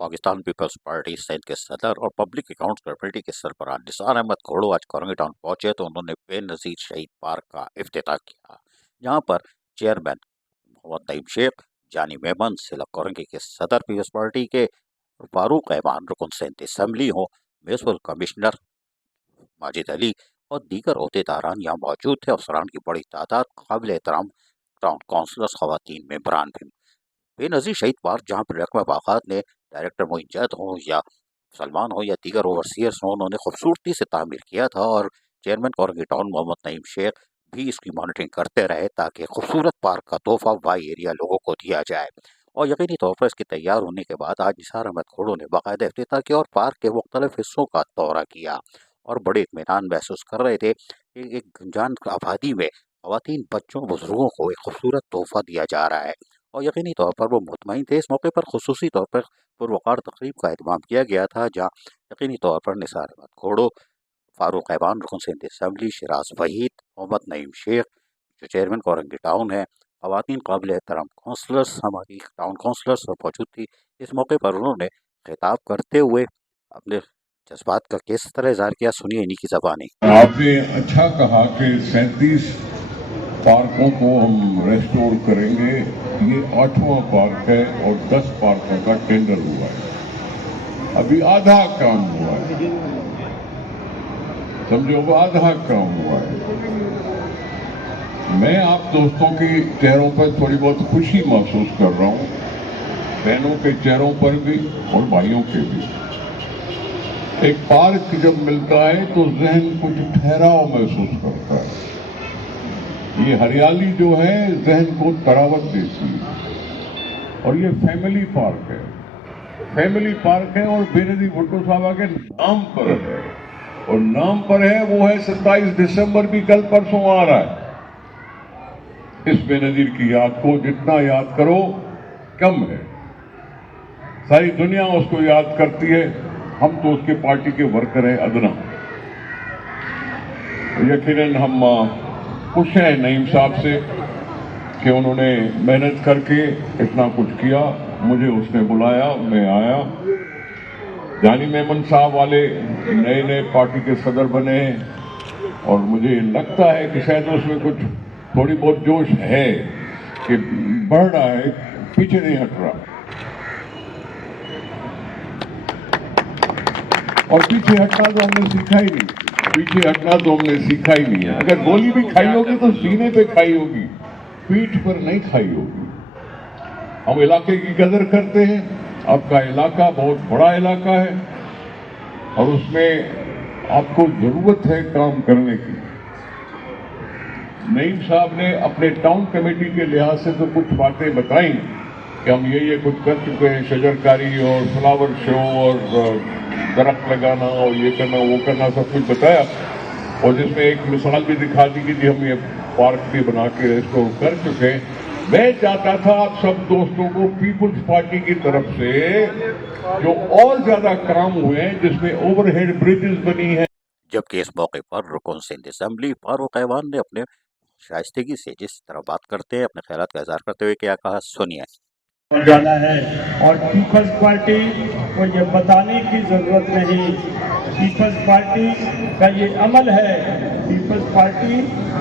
Pakistan peoples party Sindh के सदर और पब्लिक अकाउंट्स कमेटी के सरबराह निसार अहमद खोड़ो आज कोरंगी टाउन पहुंचे तो उन्होंने बेनज़ीर शहीद पार्क का इफ्तिताह किया, जहां पर चेयरमैन मोहम्मद नईम शेख, जानी मेमन, जिला कोरंगी के सदर पीपल्स पार्टी के फारूक ऐवान, रुकन सिंध असम्बली हो, म्यूनसिपल कमिश्नर माजिद अली और दीगर अहदेदारान यहाँ मौजूद थे। अफसरान की बड़ी तादाद, काबिल एहतराम टाउन काउंसलर्स, खवातीन मेंबरान भी। बेनज़ीर शहीद पार्क जहाँ पर रकबा बागात ने डायरेक्टर मोइन जैद हो या सलमान हो या दीगर ओवरसीयर्स हो, उन्होंने खूबसूरती से तामीर किया था और चेयरमैन कोरंगी टाउन मोहम्मद नईम शेख भी इसकी मॉनिटरिंग करते रहे ताकि खूबसूरत पार्क का तोहफा वाई एरिया लोगों को दिया जाए। और यकीनी तौर पर इसके तैयार होने के बाद आज निसार अहमद खोड़ो ने बाकायदा इफ्तिताह किया और पार्क के मुख्तलिफ हिस्सों का दौरा किया और बड़े इत्मीनान महसूस कर रहे थे कि एक गंजान आबादी में खवातीन, बच्चों, बुजुर्गों को एक खूबसूरत तोहफा दिया जा रहा है और यकीनी तौर पर वो मुतमईन थे। इस मौके पर खुसूसी तौर पर पुरवकार तकरीब का एहतमाम किया गया था, जहाँ यकीनी तौर पर निसार अहमद खोड़ो, फारूक ऐवान, रुकन सिंध असम्बली, शिराज वहीद, मोहम्मद नईम शेख जो चेयरमैन कोरंगी टाउन है, खवातीन काबिल एहतराम काउंसलर्स, हमारी टाउन काउंसलर्स मौजूद थी। इस मौके पर उन्होंने खिताब करते हुए अपने जज्बात का किस तरह इजहार किया, सुनिए इन्हीं की ज़बानी। आपने अच्छा कहा कि 37 पार्कों को हम रेस्टोर करेंगे। ये 8वां पार्क है और 10 पार्कों का टेंडर हुआ है, अभी आधा काम हुआ है, समझो वो आधा काम हुआ है। मैं आप दोस्तों के चेहरों पर थोड़ी बहुत खुशी महसूस कर रहा हूँ, बहनों के चेहरों पर भी और भाइयों के भी। एक पार्क जब मिलता है तो जहन कुछ ठहराव महसूस करता है। ये हरियाली जो है जहन को तरावत देती है और ये फैमिली पार्क है, फैमिली पार्क है और बेनज़ीर भुट्टो साहब के नाम पर है और नाम पर है वो है 27 दिसंबर भी कल परसों आ रहा है। इस बेनज़ीर की याद को जितना याद करो कम है, सारी दुनिया उसको याद करती है, हम तो उसके पार्टी के वर्कर हैं अदना। यकीनन हम खुश हैं नईम साहब से कि उन्होंने मेहनत करके इतना कुछ किया, मुझे उसने बुलाया, मैं आया। जानी मेमन साहब वाले नए नए पार्टी के सदर बने हैं और मुझे लगता है कि शायद उसमें कुछ थोड़ी बहुत जोश है कि बढ़ रहा है, पीछे नहीं हट रहा। और पीछे हटना तो हमने सीखा ही नहीं, पीछे हटना तो हमने सीखा ही नहीं है। अगर गोली भी खाई होगी तो सीने पे खाई होगी, पीठ पर नहीं खाई होगी। हम इलाके की कदर करते हैं, आपका इलाका बहुत बड़ा इलाका है और उसमें आपको जरूरत है काम करने की। नईम साहब ने अपने टाउन कमेटी के लिहाज से तो कुछ बातें बताई कि हम ये कुछ कर चुके हैं, शजरकारी और फ्लावर शो और दरख्त लगाना और ये करना वो करना, सब कुछ बताया और जिसमें एक मिसाल भी दिखा दी कि हम ये पार्क भी बना के रेस्टोर कर चुके हैं। मैं चाहता था आप सब दोस्तों को पीपुल्स पार्टी की तरफ से जो और ज्यादा काम हुए हैं, जिसमें ओवरहेड ब्रिजेस बनी है। जबकि इस मौके पर रुकन सिंध असम्बली फारूक ऐवान ने अपने शाइस्तगी से जिस तरह बात करते हैं, अपने ख्यालात का इजहार करते हुए क्या कहा, सुनिए। जाना है और पीपल्स पार्टी को ये बताने की जरूरत नहीं, पीपल्स पार्टी का ये अमल है। पीपल्स पार्टी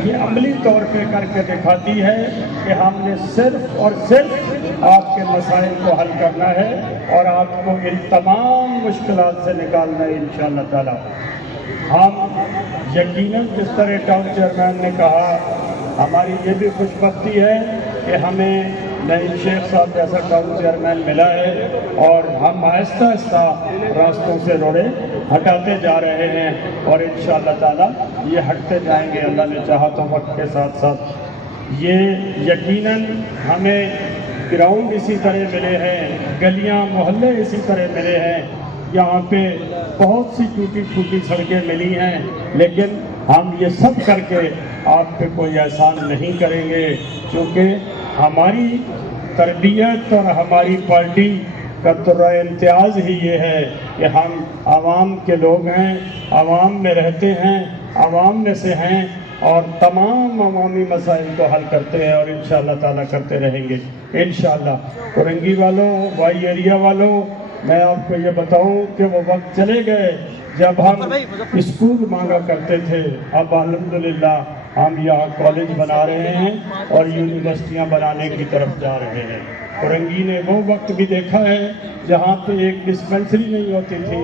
ये अमली तौर पे करके दिखाती है कि हमने सिर्फ और सिर्फ आपके मसाइल को हल करना है और आपको इन तमाम मुश्किलात से निकालना है इंशाअल्लाह ताला। हम यकीनन जिस तरह टाउन चेयरमैन ने कहा, हमारी ये भी खुशबख्ती है कि हमें नईम शेख साहब जैसा टाउन चेयरमैन मिला है और हम आहिस्ता आहिस्ता रास्तों से रोड़े हटाते जा रहे हैं और इंशाअल्लाह ताला ये हटते जाएंगे, अल्लाह ने चाहा तो वक्त के साथ साथ। ये यकीनन हमें ग्राउंड इसी तरह मिले हैं, गलियां मोहल्ले इसी तरह मिले हैं, यहाँ पे बहुत सी टूटी फूटी सड़कें मिली हैं, लेकिन हम ये सब करके आप पे कोई एहसान नहीं करेंगे, क्योंकि हमारी तरबियत और हमारी पार्टी का तो इम्तियाज़ ही ये है कि हम आवाम के लोग हैं, आवाम में रहते हैं, आवाम में से हैं और तमाम अवामी मसाइल को हल करते हैं और इंशाअल्लाह ताला करते रहेंगे इंशाअल्लाह। कोरंगी वालों, वाई एरिया वालों, मैं आपको ये बताऊं कि वो वक्त चले गए जब हम स्कूल मांगा करते थे। अब अल्हम्दुलिल्लाह हम यहाँ कॉलेज बना रहे हैं और यूनिवर्सिटियाँ बनाने की तरफ जा रहे हैं। कोरंगी ने वो वक्त भी देखा है जहाँ पे एक डिस्पेंसरी नहीं होती थी।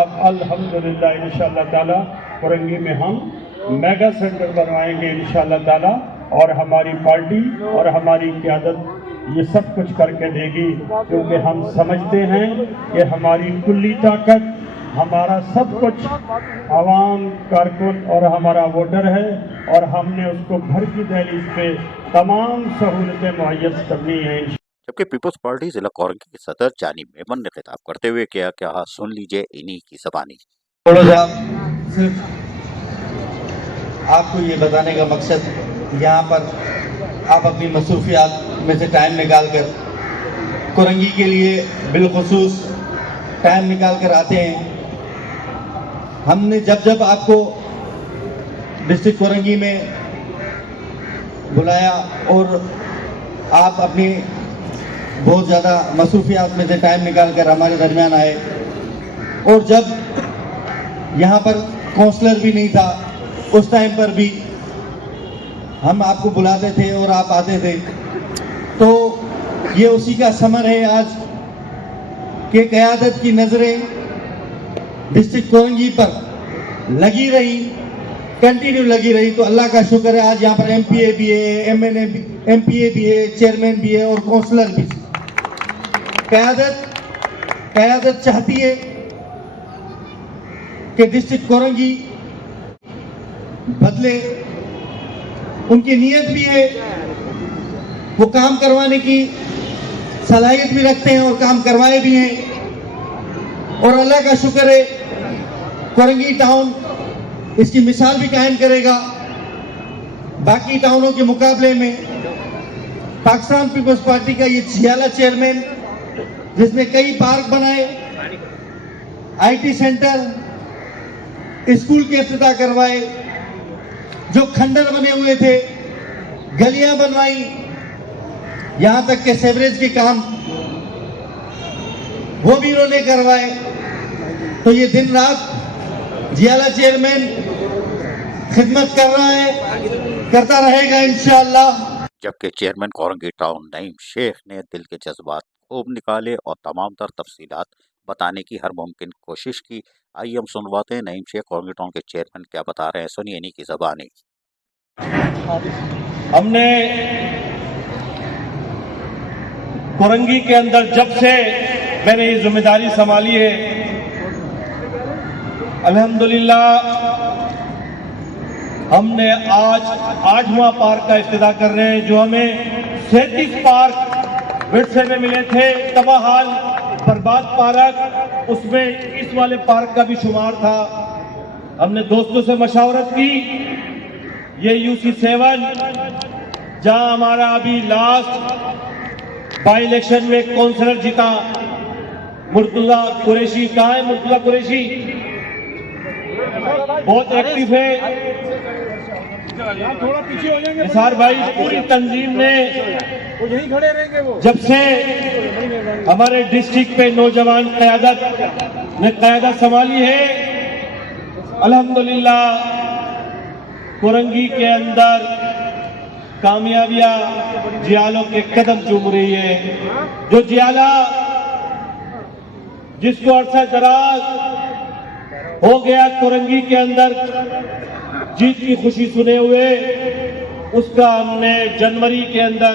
अब अल्हम्दुलिल्लाह इंशाअल्लाह ताला कोरंगी में हम मेगा सेंटर बनवाएंगे इंशाअल्लाह ताला, और हमारी पार्टी और हमारी क़यादत ये सब कुछ करके देगी, क्योंकि हम समझते हैं कि हमारी कुल्ली ताकत, हमारा सब कुछ आवाम, कारकुन और हमारा वोटर है, और हमने उसको घर की दहलीज पे तमाम सहूलतें मुहैया करनी है। जबकि पीपल्स पार्टी जिला कोरंगी के सदर जानी मेमन ने खिताब करते हुए कहा, सुन लीजिए इन्हीं की ज़बानी। साहब, सिर्फ आपको ये बताने का मकसद यहाँ पर आप अपनी मसरूफियात में से टाइम निकाल कर कोरंगी के लिए बिलखुसूस टाइम निकाल कर आते हैं। हमने जब आपको डिस्ट्रिक्ट कोरंगी में बुलाया और आप अपनी बहुत ज़्यादा मसरूफियात में से टाइम निकाल कर हमारे दरमियान आए, और जब यहाँ पर काउंसलर भी नहीं था उस टाइम पर भी हम आपको बुलाते थे और आप आते थे। तो ये उसी का समर है आज कि क़यादत की नज़रें डिस्ट्रिक्ट कोरंगी पर लगी रही, कंटिन्यू लगी रही। तो अल्लाह का शुक्र है आज यहाँ पर MPA भी है, MPA भी है, चेयरमैन भी है और काउंसलर भी। क़यादत चाहती है कि डिस्ट्रिक्ट कोरंगी बदले, उनकी नीयत भी है, वो काम करवाने की सलाहियत भी रखते हैं और काम करवाए भी हैं। और अल्लाह का शुक्र है कोरंगी टाउन इसकी मिसाल भी कायम करेगा। बाकी टाउनों के मुकाबले में पाकिस्तान पीपल्स पार्टी का ये जियाला चेयरमैन, जिसने कई पार्क बनाए, IT सेंटर, स्कूल के इफ्तिताह करवाए, जो खंडर बने हुए थे गलियां बनवाई, यहाँ तक के सेवरेज के काम वो भी उन्होंने करवाए। तो ये दिन रात जियाला चेयरमैन खिदमत कर रहा है, करता रहेगा इंशाअल्लाह। जबकि चेयरमैन कोरंगी टाउन नईम शेख ने दिल के जज्बात खूब निकाले और तमाम तर तफसीलात बताने की हर मुमकिन कोशिश की। आइए हम सुनवाते हैं नईम शेख कोरंगी टाउन के चेयरमैन क्या बता रहे हैं, सुनिए इन्हीं की ज़बानी। हमने कोरंगी के अंदर जब से मैंने ये जिम्मेदारी संभाली है, अल्हम्दुलिल्लाह हमने आज 8वां पार्क का इफ्तिताह कर रहे हैं। जो हमें 37 पार्क विरसे में मिले थे, तबाहाल बर्बाद पार्क, उसमें इस वाले पार्क का भी शुमार था। हमने दोस्तों से मशावरत की, ये UC7 जहां हमारा अभी लास्ट बाई इलेक्शन में काउंसलर जीता मुर्तुजा कुरैशी, कहाँ है मुर्तुजा कुरैशी? बहुत एक्टिव है। निसार भाई, पूरी तंजीम ने जब से हमारे डिस्ट्रिक्ट पे नौजवान क़यादत ने क़यादत संभाली है, अल्हम्दुलिल्लाह कोरंगी के अंदर कामयाबियां जियालों के कदम चूम रही है। जो जियाला जिसको अरसा दराज हो गया कोरंगी के अंदर जीत की खुशी सुने हुए, उसका हमने जनवरी के अंदर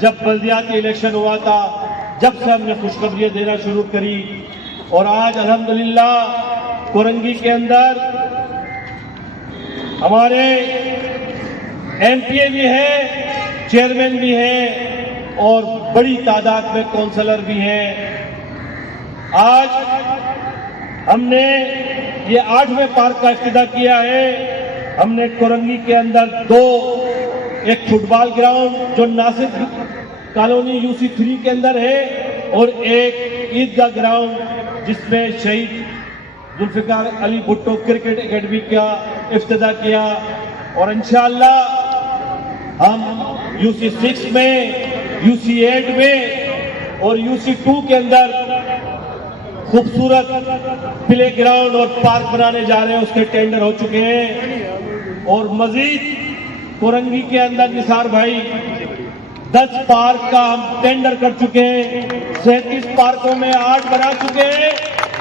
जब बल्दियाती इलेक्शन हुआ था, जब से हमने खुशखबरियां देना शुरू करी। और आज अल्हम्दुलिल्लाह कोरंगी के अंदर हमारे MPA भी है, चेयरमैन भी है और बड़ी तादाद में काउंसलर भी हैं। आज हमने ये 8वें पार्क का इफ्तिताह किया है। हमने कोरंगी के अंदर 2, एक फुटबॉल ग्राउंड जो नासिर कॉलोनी UC3 के अंदर है, और एक ईदगाह ग्राउंड जिसमें शहीद जुल्फिकार अली भुट्टो क्रिकेट एकेडमी का इफ्तिताह किया। और इंशाअल्लाह हम UC6 में, UC8 में और UC2 के अंदर खूबसूरत प्ले ग्राउंड और पार्क बनाने जा रहे हैं, उसके टेंडर हो चुके हैं। और मजीद कोरंगी के अंदर निसार भाई 10 पार्क का हम टेंडर कर चुके हैं, 37 पार्कों में 8 बना चुके हैं,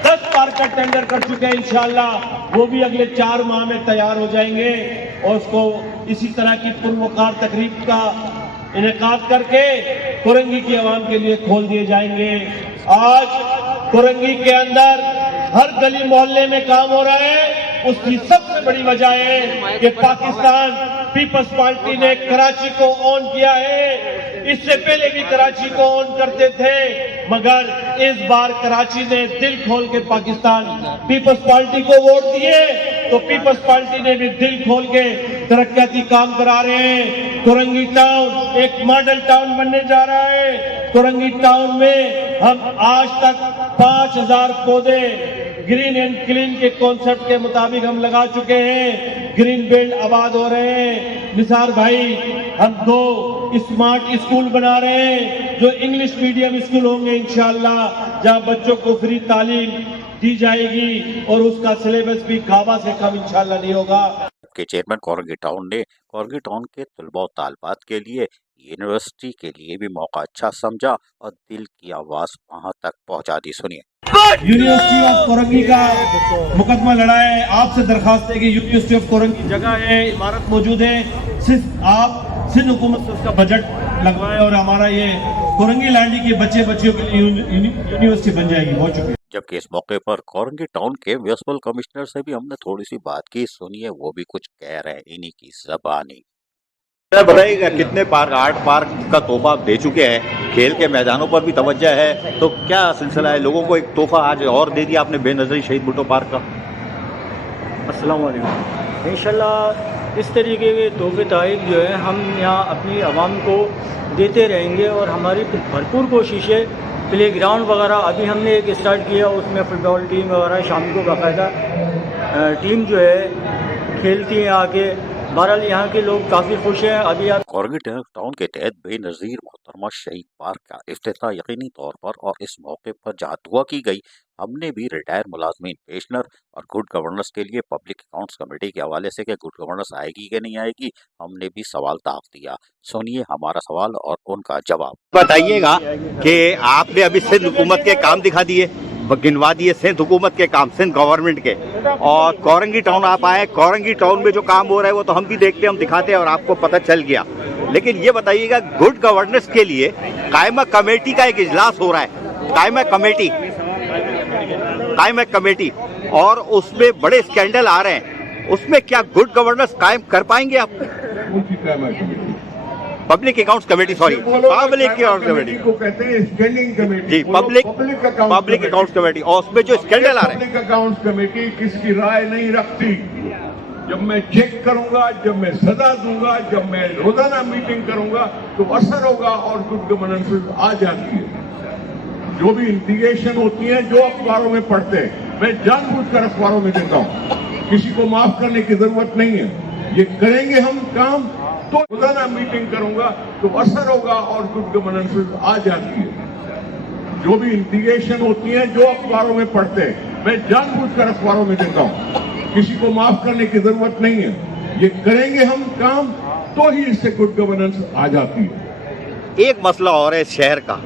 10 पार्क का टेंडर कर चुके हैं। इंशाल्लाह वो भी अगले 4 माह में तैयार हो जाएंगे और उसको इसी तरह की पुरवकार तकरीब का इनेकाद करके कोरंगी की आवाम के लिए खोल दिए जाएंगे। आज कोरंगी के अंदर हर गली मोहल्ले में काम हो रहा है, उसकी सबसे बड़ी वजह है कि पाकिस्तान पीपल्स पार्टी ने कराची को ऑन किया है। इससे पहले भी कराची को ऑन करते थे, मगर इस बार कराची ने दिल खोल के पाकिस्तान पीपल्स पार्टी को वोट दिए, तो पीपल्स पार्टी ने भी दिल खोल के तरक्याती काम करा रहे हैं। कोरंगी टाउन एक मॉडल टाउन बनने जा रहा है। कोरंगी टाउन में हम आज तक 5000 पौधे ग्रीन एंड क्लीन के कॉन्सेप्ट के मुताबिक हम लगा चुके हैं। ग्रीन बेल्ट आबाद हो रहे हैं। निसार भाई, हम 2 स्मार्ट स्कूल बना रहे हैं जो इंग्लिश मीडियम स्कूल होंगे इंशाअल्लाह, जहां बच्चों को फ्री तालीम दी जाएगी और उसका सिलेबस भी काबा से कम इंशाअल्लाह नहीं होगा। के चेयरमैन कोरंगी टाउन ने कोरंगी टाउन के तलबा और तालबात के लिए यूनिवर्सिटी के लिए भी मौका अच्छा समझा और दिल की आवाज वहां तक पहुंचा दी। सुनिए। यूनिवर्सिटी ऑफ कोरंगी का मुकदमा लड़ा है। आपसे दरखास्त है कि यूनिवर्सिटी ऑफ कोरंगी जगह है, इमारत मौजूद है, सिर्फ आप सिंध हुकूमत से उसका बजट लगवाएं और हमारा ये कोरंगी लैंडी के बच्चे बच्चियों के लिए यूनिवर्सिटी बन जाएगी। हो चुकी है। जबकि इस मौके पर कोरंगी टाउन के म्युनिसिपल कमिश्नर से भी हमने थोड़ी सी बात की। सुनिए वो भी कुछ कह रहे हैं इन्हीं की ज़बानी। बताइएगा, कितने पार्क 8 पार्क का तोहफा आप दे चुके हैं, खेल के मैदानों पर भी तवज्जो है, तो क्या सिलसिला है? लोगों को एक तोहफा आज और दे दिया आपने बेनज़री शहीद भुट्टो पार्क का। अस्सलाम वालेकुम। इंशाल्लाह इस तरीके के तोहफे तोहफ़ जो है हम यहाँ अपनी आवाम को देते रहेंगे और हमारी भरपूर कोशिश है। प्ले ग्राउंड वगैरह अभी हमने एक स्टार्ट किया, उसमें फुटबॉल टीम वगैरह शाम को बाकायदा टीम जो है खेलती है आके। बहरहाल यहाँ के लोग काफ़ी खुश हैं। अभी आप कोरंगी टाउन के तहत बेनज़ीर मोहतरमा शहीद पार्क का इफ्तिताह यकीनी तौर पर और इस मौके पर जहाँ दुआ की गई, हमने भी रिटायर मुलाजमीन पेंशनर और गुड गवर्नेंस के लिए पब्लिक अकाउंट्स कमेटी के हवाले से कि गुड गवर्नेंस आएगी कि नहीं आएगी, हमने भी सवाल ताक दिया। सुनिए हमारा सवाल और उनका जवाब। बताइएगा कि आपने अभी सिंध हुकूमत के काम दिखा दिए, गिनवा दिए सिंध हुकूमत के काम, सिंध गवर्नमेंट के, और कोरंगी टाउन आप आए, कोरंगी टाउन में जो काम हो रहा है वो तो हम भी देखते हैं, हम दिखाते हैं और आपको पता चल गया। लेकिन ये बताइएगा, गुड गवर्नेंस के लिए कायमा कमेटी का एक इजलास हो रहा है, कायमा कमेटी, और उसमें बड़े स्कैंडल आ रहे हैं, उसमें क्या गुड गवर्नेंस कायम कर पाएंगे आप? Public accounts committee, sorry, public accounts committee को कहते हैं स्टैंडिंग कमेटी जी, पब्लिक अकाउंट्स कमेटी, और उसमें जो स्कैंडल आ रहे हैं। पब्लिक अकाउंट्स कमेटी किसकी राय नहीं रखती। जब मैं चेक करूंगा, जब मैं सजा दूंगा, जब मैं रोजाना मीटिंग करूंगा तो असर होगा और गुड गवर्नेंस आ जाती है। जो भी इंडिकेशन होती है, जो अखबारों में पढ़ते हैं, मैं जानबूझकर अखबारों में देता हूं, किसी को माफ करने की जरूरत नहीं है। ये करेंगे हम काम तो रोजाना मीटिंग करूंगा तो असर होगा और गुड गवर्नेंस आ जाती है। जो भी इंडिकेशन होती है, जो अखबारों में पढ़ते हैं, मैं जानबूझकर अखबारों में देता हूं, किसी को माफ करने की जरूरत नहीं है। ये करेंगे हम काम तो ही इससे गुड गवर्नेंस आ जाती है। एक मसला और है शहर का,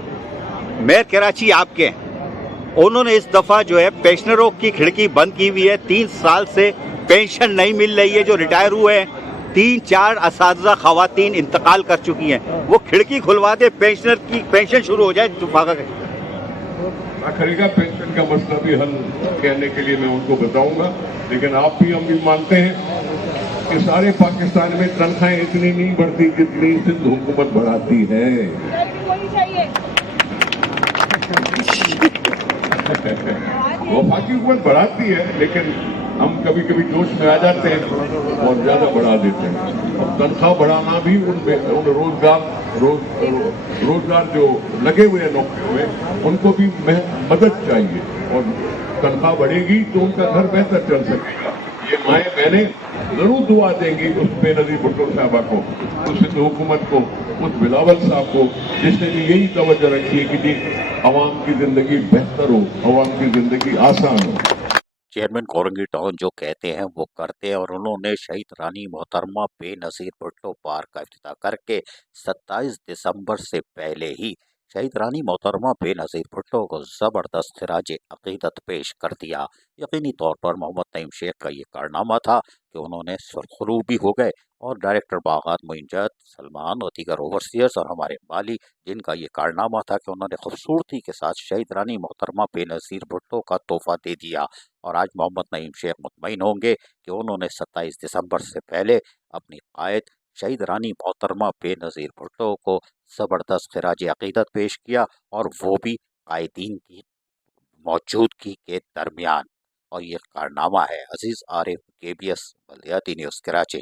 मेयर कराची आपके हैं, उन्होंने इस दफा जो है पेंशनरों की खिड़की बंद की हुई है। 3 साल से पेंशन नहीं मिल रही है। जो रिटायर हुए हैं, 3-4 असातिज़ा खवातीन इंतकाल कर चुकी हैं, वो खिड़की खुलवा दे, पेंशनर की पेंशन शुरू हो जाए। आखिरी का पेंशन का मसला भी हल करने के लिए मैं उनको बताऊंगा। लेकिन आप भी हम भी मानते हैं कि सारे पाकिस्तान में तनख्वाहें इतनी नहीं बढ़ती जितनी सिंध हुकूमत बढ़ाती है। वफाकी हुकूमत बढ़ाती है, लेकिन हम कभी कभी जोश में आ जाते हैं और ज्यादा बढ़ा देते हैं। अब तनख्वाह बढ़ाना भी उन रोजगार जो लगे हुए हैं नौकरियों में, उनको भी मदद चाहिए, और तनख्वाह बढ़ेगी तो उनका घर बेहतर चल सकेगा। ये माएँ बहनें जरूर दुआ देंगी उस बेनज़ीर भुट्टो साहबा को, उस हुकूमत को, उस बिलावल साहब को, जिसने भी यही तवज्जो रखी है कि आवाम की जिंदगी बेहतर हो, आवाम की जिंदगी आसान हो। चेयरमैन कोरंगी टाउन जो कहते हैं वो करते हैं, और उन्होंने शहीद रानी मोहतरमा बेनज़ीर भुट्टो पार्क का इफ्तिताह करके 27 दिसंबर से पहले ही शहीद रानी मोहतरमा बेनज़ीर भुट्टो को ज़बरदस्त खिराज अक़ीदत पेश कर दिया। यकीनी तौर पर मोहम्मद नईम शेख का ये कारनामा था कि उन्होंने सुरखरू भी हो गए, और डायरेक्टर बागात मोइन जद, सलमान और दीगर ओवरसियर्स और हमारे माली, जिनका ये कारनामा था कि उन्होंने खूबसूरती के साथ शहीद रानी मोहतरमा बेनज़ीर भुट्टो का तोहफा दे दिया। और आज मोहम्मद नईम शेख मुतमईन होंगे कि उन्होंने 27 दिसंबर से पहले अपनी कायद शहीद रानी मोहतरमा बेनज़ीर भुट्टो को ज़बरदस्त खिराज अक़ीदत पेश किया, और वो भी कायदीन की मौजूदगी के दरमियान। और ये कारनामा है। अजीज़ आरिफ, KBS बल्दियाती न्यूज़, कराची।